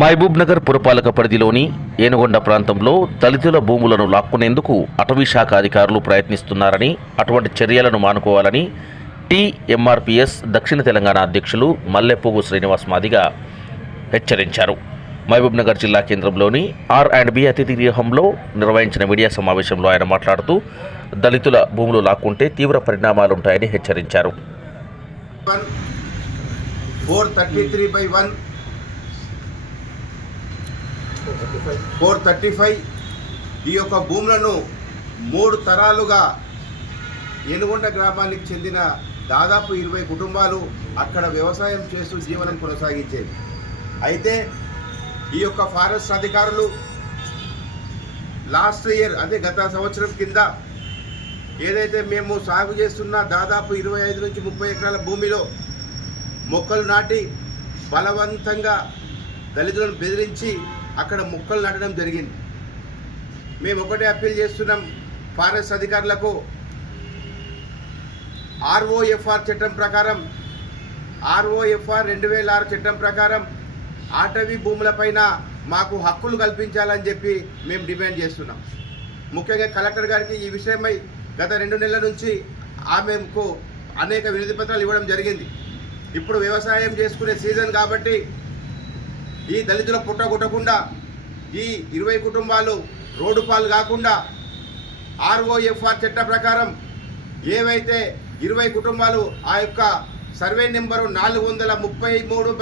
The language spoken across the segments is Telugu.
మహబూబ్ నగర్ పురపాలక పరిధిలోని ఏనుగొండ ప్రాంతంలో దళితుల భూములను లాక్కునేందుకు అటవీ శాఖ అధికారులు ప్రయత్నిస్తున్నారని, అటువంటి చర్యలను మానుకోవాలని టీఎంఆర్పీఎస్ దక్షిణ తెలంగాణ అధ్యక్షులు మల్లెపువ్వు శ్రీనివాస్ మాదిగ హెచ్చరించారు. మహబూబ్ నగర్ జిల్లా కేంద్రంలోని R&B అతిథి గృహంలో నిర్వహించిన మీడియా సమావేశంలో ఆయన మాట్లాడుతూ దళితుల భూములు లాక్కుంటే తీవ్ర పరిణామాలుంటాయని హెచ్చరించారు. 435 ఈ యొక్క భూములను 3 తరాలుగా ఏనుగొండ గ్రామానికి చెందిన దాదాపు 20 కుటుంబాలు అక్కడ వ్యవసాయం చేస్తూ జీవనం కొనసాగించేవి. అయితే ఈ యొక్క ఫారెస్ట్ అధికారులు లాస్ట్ ఇయర్ అంటే గత సంవత్సరం కింద ఏదైతే మేము సాగు చేస్తున్న దాదాపు 25 నుంచి 30 ఎకరాల భూమిలో మొక్కలు నాటి బలవంతంగా దళితులను బెదిరించి అక్కడ మొక్కలు నాటడం జరిగింది. మేము ఒకటే అప్పీల్ చేస్తున్నాం ఫారెస్ట్ అధికారులకు, ROFR చట్టం ప్రకారం, ROFR 2006 చట్టం ప్రకారం అటవీ భూములపైన మాకు హక్కులు కల్పించాలని చెప్పి మేము డిమాండ్ చేస్తున్నాం. ముఖ్యంగా కలెక్టర్ గారికి ఈ విషయమై గత 2 నెలల నుంచి ఆమెకు అనేక వినతి పత్రాలు ఇవ్వడం జరిగింది. ఇప్పుడు వ్యవసాయం చేసుకునే సీజన్ కాబట్టి ఈ దళితుల పుట్టగొట్టకుండా ఈ 20 కుటుంబాలు రోడ్డు పాలు కాకుండా ROFR చట్ట ప్రకారం ఏవైతే 20 కుటుంబాలు ఆ యొక్క సర్వే నెంబరు 433/1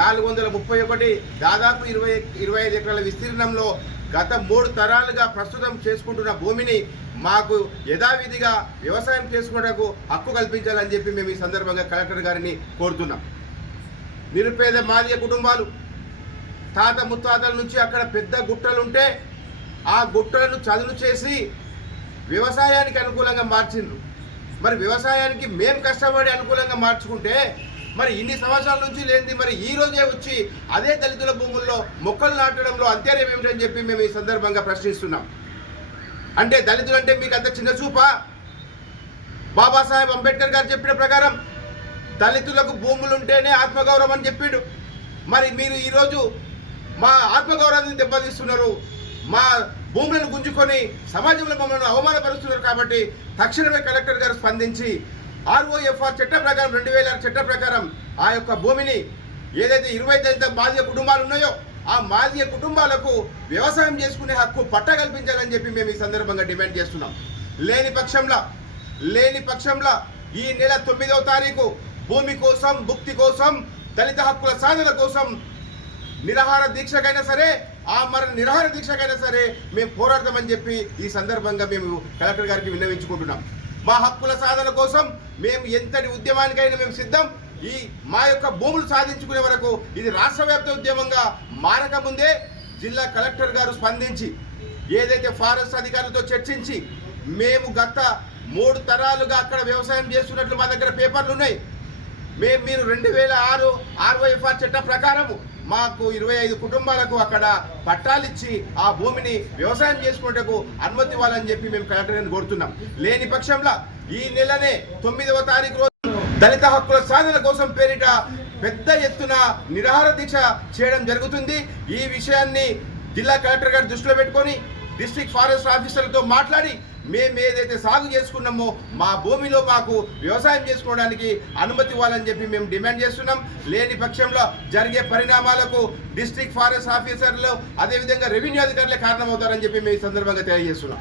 431 దాదాపు 25 ఎకరాల విస్తీర్ణంలో గత 3 తరాలుగా ప్రస్తుతం చేసుకుంటున్న భూమిని మాకు యథావిధిగా వ్యవసాయం చేసుకోవడానికి హక్కు కల్పించాలని చెప్పి మేము ఈ సందర్భంగా కలెక్టర్ గారిని కోరుతున్నాం. నిరుపేద మాదిగ కుటుంబాలు తాత ముత్తాతల నుంచి అక్కడ పెద్ద గుట్టలుంటే ఆ గుట్టలను చదును చేసి వ్యవసాయానికి అనుకూలంగా మార్చిండ్రు. మరి వ్యవసాయానికి మేము కష్టపడి అనుకూలంగా మార్చుకుంటే మరి ఇన్ని సంవత్సరాల నుంచి లేనిది మరి ఈ రోజే వచ్చి అదే దళితుల భూముల్లో మొక్కలు నాటడంలో అంతర్యం ఏమిటని చెప్పి మేము ఈ సందర్భంగా ప్రశ్నిస్తున్నాం. అంటే దళితులు అంటే మీకు అంత చిన్న చూపా? బాబాసాహెబ్ అంబేద్కర్ గారు చెప్పిన ప్రకారం దళితులకు భూములుంటేనే ఆత్మగౌరవం అని చెప్పిండు. మరి మీరు ఈరోజు మా ఆత్మగౌరవాన్ని దెబ్బతీస్తున్నారు, మా భూములను గుంజుకొని సమాజంలో మమ్మల్ని అవమానపరుస్తున్నారు. కాబట్టి తక్షణమే కలెక్టర్ గారు స్పందించి ROFR చట్ట ప్రకారం 2006 చట్ట ప్రకారం ఆ యొక్క భూమిని ఏదైతే 25 మాదిగ కుటుంబాలు ఉన్నాయో ఆ మాదిగ కుటుంబాలకు వ్యవసాయం చేసుకునే హక్కు పట్టా కల్పించాలని చెప్పి మేము ఈ సందర్భంగా డిమాండ్ చేస్తున్నాం. లేని పక్షంలో ఈ నెల 9వ తారీఖు భూమి కోసం, భుక్తి కోసం, దళిత హక్కుల సాధన కోసం నిరాహార దీక్షకైనా సరే, నిరాహార దీక్షకైనా సరే మేము పోరాడతామని చెప్పి ఈ సందర్భంగా మేము కలెక్టర్ గారికి విన్నవించుకుంటున్నాం. మా హక్కుల సాధన కోసం మేము ఎంతటి ఉద్యమానికైనా మేము సిద్ధం. ఈ మా యొక్క భూములు సాధించుకునే వరకు ఇది రాష్ట్రవ్యాప్త ఉద్యమంగా మారకముందే జిల్లా కలెక్టర్ గారు స్పందించి ఏదైతే ఫారెస్ట్ అధికారులతో చర్చించి మేము గత 3 తరాలుగా అక్కడ వ్యవసాయం చేస్తున్నట్లు మా దగ్గర పేపర్లు ఉన్నాయి. మీరు 2006 ROFR చట్ట ప్రకారము మాకు 25 కుటుంబాలకు అక్కడ పట్టాలిచ్చి ఆ భూమిని వ్యవసాయం చేసుకునేందుకు అనుమతి ఇవ్వాలని చెప్పి మేము కలెక్టర్ గారిని కోరుతున్నాం. లేని పక్షంలో ఈ నెలనే 9వ తారీఖు రోజు దళిత హక్కుల సాధన కోసం పేరిట పెద్ద ఎత్తున నిరాహార దీక్ష చేయడం జరుగుతుంది. ఈ విషయాన్ని జిల్లా కలెక్టర్ గారు దృష్టిలో పెట్టుకొని డిస్ట్రిక్ట్ ఫారెస్ట్ ఆఫీసర్లతో మాట్లాడి మేము ఏదైతే సాగు చేసుకున్నామో మా భూమిలో మాకు వ్యవసాయం చేసుకోవడానికి అనుమతి ఇవ్వాలని చెప్పి మేము డిమాండ్ చేస్తున్నాం. లేని పక్షంలో జరిగే పరిణామాలకు డిస్ట్రిక్ట్ ఫారెస్ట్ ఆఫీసర్లు అదేవిధంగా రెవెన్యూ అధికారులే కారణమవుతారని చెప్పి మేము ఈ సందర్భంగా తెలియజేస్తున్నాం.